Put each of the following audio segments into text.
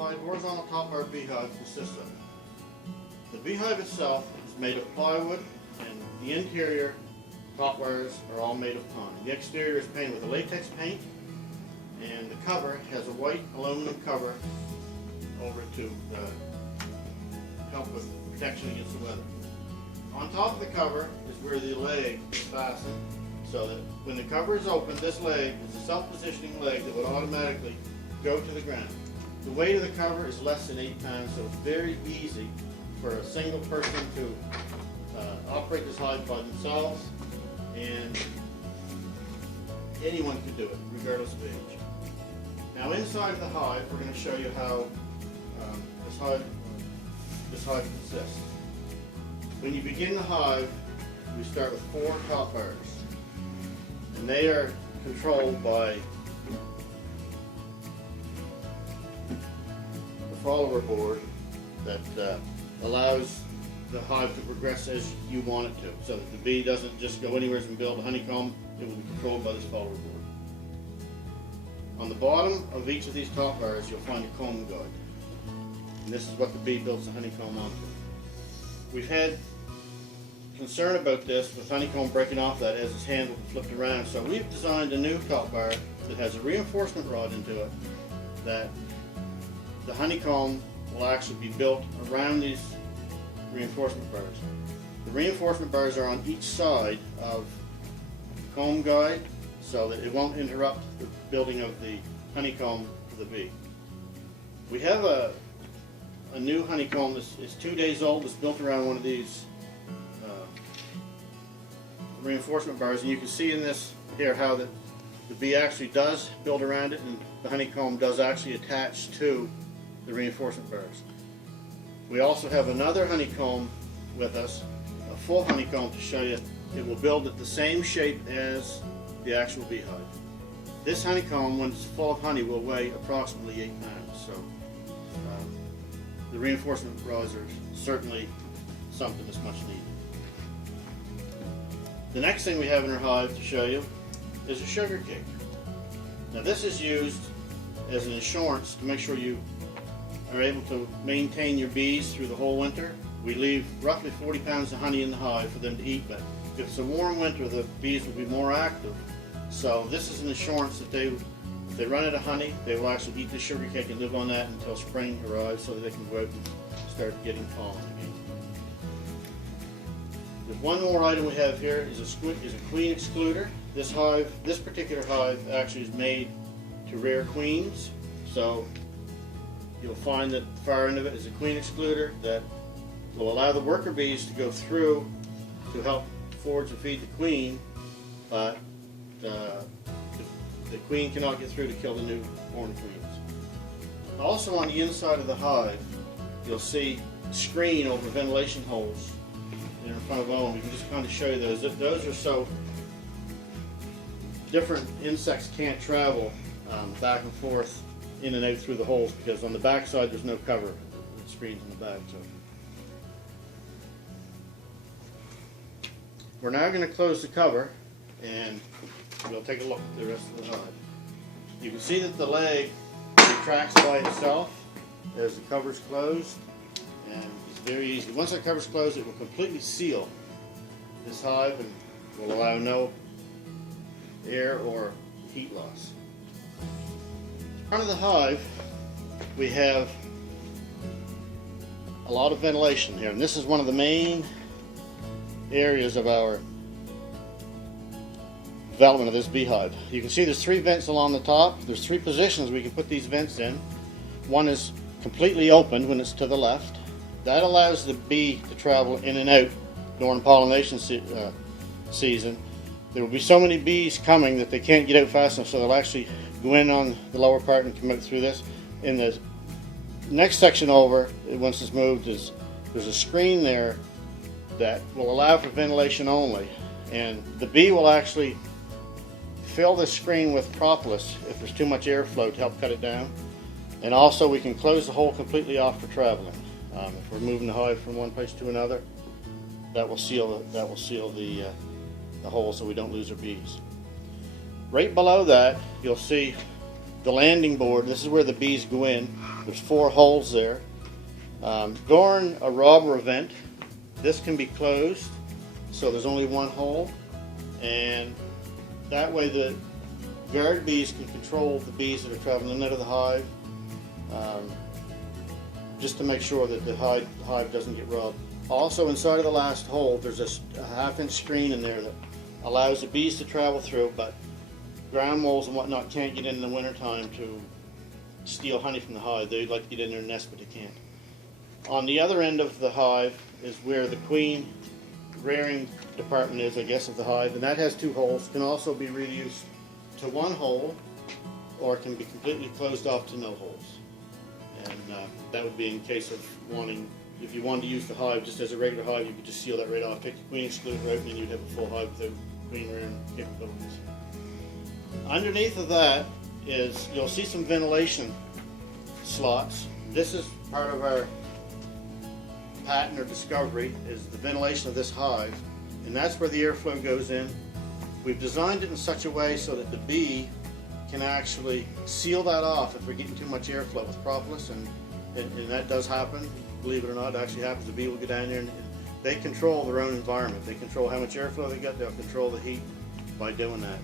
top-side horizontal top-bar beehive consists of. The beehive itself is made of plywood, and the interior top bars are all made of pine. The exterior is painted with a latex paint, and the cover has a white aluminum cover over it to help with protection against the weather. On top of the cover is where the leg is fastened, so that when the cover is open, this leg is a self-positioning leg that would automatically go to the ground. The weight of the cover is less than 8 pounds, so it's very easy for a single person to operate this hive by themselves, and anyone can do it, regardless of age. Now inside of the hive, we're going to show you how this hive consists. When you begin the hive, we start with 4 top bars, and they are controlled by the follower board that allows the hive to progress as you want it to, so that the bee doesn't just go anywhere and build a honeycomb. It will be controlled by this follower board. On the bottom of each of these top bars, you'll find a comb guide, and this is what the bee builds the honeycomb onto. We've had concern about this with honeycomb breaking off that as it's handled and flipped around, so we've designed a new top bar that has a reinforcement rod into it, that the honeycomb will actually be built around these reinforcement bars. The reinforcement bars are on each side of the comb guide, so that it won't interrupt the building of the honeycomb for the bee. We have a new honeycomb that's 2 days old. It's built around one of these reinforcement bars, and you can see in this here how the bee actually does build around it, and the honeycomb does actually attach to the reinforcement bars. We also have another honeycomb with us, a full honeycomb, to show you. It will build at the same shape as the actual beehive. This honeycomb, when it's full of honey, will weigh approximately 8 pounds. So the reinforcement rods are certainly something that's much needed. The next thing we have in our hive to show you is a sugar cake. Now this is used as an insurance to make sure you are able to maintain your bees through the whole winter. We leave roughly 40 pounds of honey in the hive for them to eat, but if it's a warm winter, the bees will be more active. So this is an assurance that if they run out of honey, they will actually eat the sugar cake and live on that until spring arrives, so that they can go out and start getting pollen again. The one more item we have here is a queen excluder. This particular hive actually is made to rear queens, so you'll find that the far end of it is a queen excluder that will allow the worker bees to go through to help forage and feed the queen, but the queen cannot get through to kill the newborn queens. Also on the inside of the hive, you'll see a screen over ventilation holes in front of Owen. We can just kind of show you those. Those are so different insects can't travel back and forth in and out through the holes, because on the back side there's no cover. The screen's in the back. So we're now going to close the cover, and we'll take a look at the rest of the hive. You can see that the leg retracts by itself as the cover is closed, and it's very easy. Once that cover is closed, it will completely seal this hive and will allow no air or heat loss. In front of the hive, we have a lot of ventilation here, and this is one of the main areas of our development of this beehive. You can see there's 3 vents along the top. There's 3 positions we can put these vents in. One is completely open when it's to the left. That allows the bee to travel in and out during pollination season. There will be so many bees coming that they can't get out fast enough, so they'll actually go in on the lower part and come out through this. In the next section over, once it's moved, there's a screen there that will allow for ventilation only, and the bee will actually fill the screen with propolis if there's too much airflow to help cut it down. And also we can close the hole completely off for traveling. If we're moving the hive from one place to another, that will seal the hole so we don't lose our bees. Right below that, you'll see the landing board, this is where the bees go in. There's 4 holes there. During a robber event, this can be closed, so there's only 1 hole, and that way the guard bees can control the bees that are traveling in and out of the hive, just to make sure that the hive doesn't get robbed. Also, inside of the last hole, there's a 1/2-inch screen in there that allows the bees to travel through, but ground moles and whatnot can't get in the wintertime to steal honey from the hive. They'd like to get in their nest, but they can't. On the other end of the hive is where the queen rearing department is, I guess, of the hive, and that has 2 holes. Can also be reduced to 1 hole, or it can be completely closed off to no holes. And that would be in case of wanting, if you wanted to use the hive just as a regular hive, you could just seal that right off, take the queen excluder out, and then you'd have a full hive without queen rearing capabilities. Underneath of that is, you'll see some ventilation slots. This is part of our patent or discovery, is the ventilation of this hive, and that's where the airflow goes in. We've designed it in such a way so that the bee can actually seal that off if we're getting too much airflow with propolis, and that does happen. Believe it or not, it actually happens. The bee will go down there and they control their own environment. They control how much airflow they got. They'll control the heat by doing that.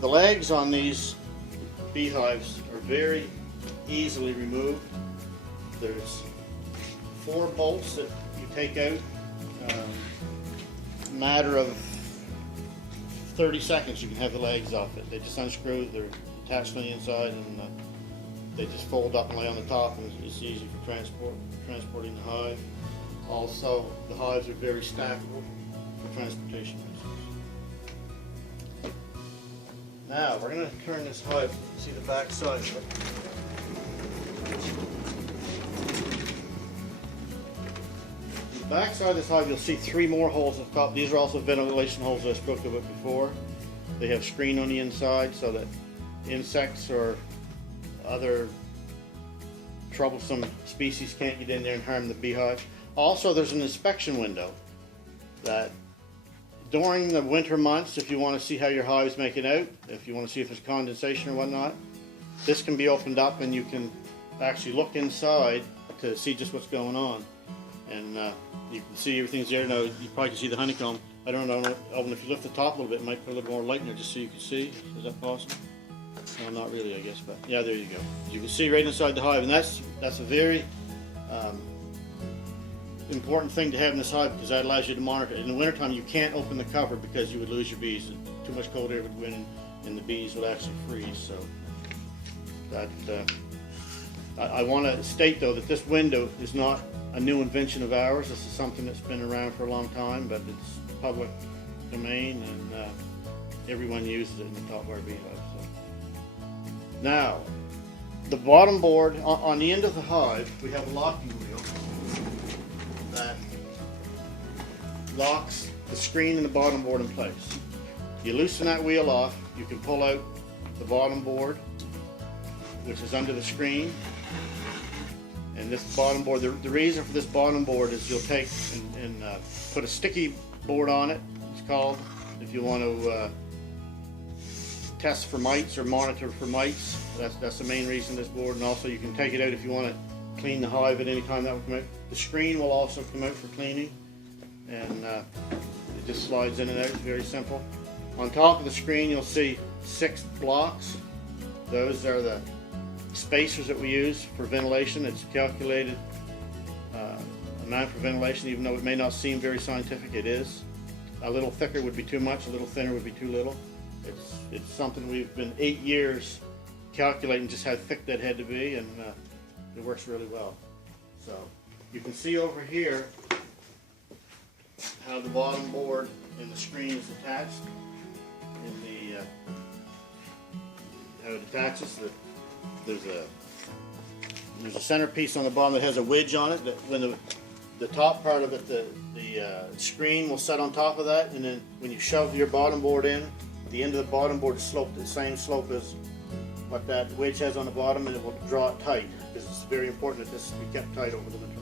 The legs on these beehives are very easily removed. There's 4 bolts that you take out. A matter of 30 seconds you can have the legs off it. They just unscrew, they're attached on the inside, and they just fold up and lay on the top, and it's easy for transporting the hive. Also, the hives are very stackable for transportation reasons. Now we're going to turn this hive, see the back side of it. The back side of this hive, you'll see 3 more holes at the top. These are also ventilation holes I spoke about before. They have screen on the inside so that insects or other troublesome species can't get in there and harm the beehive. Also, there's an inspection window that during the winter months, if you want to see how your hive is making out, if you want to see if there's condensation or whatnot, this can be opened up and you can actually look inside to see just what's going on. And you can see everything's there. Now, you probably can see the honeycomb. I don't know, Alvin, if you lift the top a little bit, it might put a little more light in there just so you can see. Is that possible? No, not really, I guess, but yeah, there you go. You can see right inside the hive, and that's a very important thing to have in this hive, because that allows you to monitor. In the wintertime, you can't open the cover because you would lose your bees. Too much cold air would go in, and the bees would actually freeze. So that I want to state, though, that this window is not a new invention of ours. This is something that's been around for a long time, but it's public domain, and everyone uses it in the top of our beehive. So. Now, the bottom board, on the end of the hive, we have a locking wheel that locks the screen and the bottom board in place. You loosen that wheel off, you can pull out the bottom board, which is under the screen. And this bottom board, the reason for this bottom board is you'll take and put a sticky board on it, it's called, if you want to test for mites or monitor for mites. That's the main reason this board. And also you can take it out if you want to clean the hive at any time. That will come out. The screen will also come out for cleaning, and it just slides in and out. It's very simple. On top of the screen you'll see 6 blocks. Those are the spacers that we use for ventilation. It's calculated amount for ventilation, even though it may not seem very scientific. It is. A little thicker would be too much, a little thinner would be too little. It's something we've been 8 years calculating just how thick that had to be, and it works really well. So you can see over here how the bottom board and the screen is attached, and how it attaches. There's a centerpiece on the bottom that has a wedge on it, that when the top part of it, the screen will set on top of that, and then when you shove your bottom board in, the end of the bottom board is sloped the same slope as what that wedge has on the bottom, and it will draw it tight, because it's very important that this be kept tight over the winter.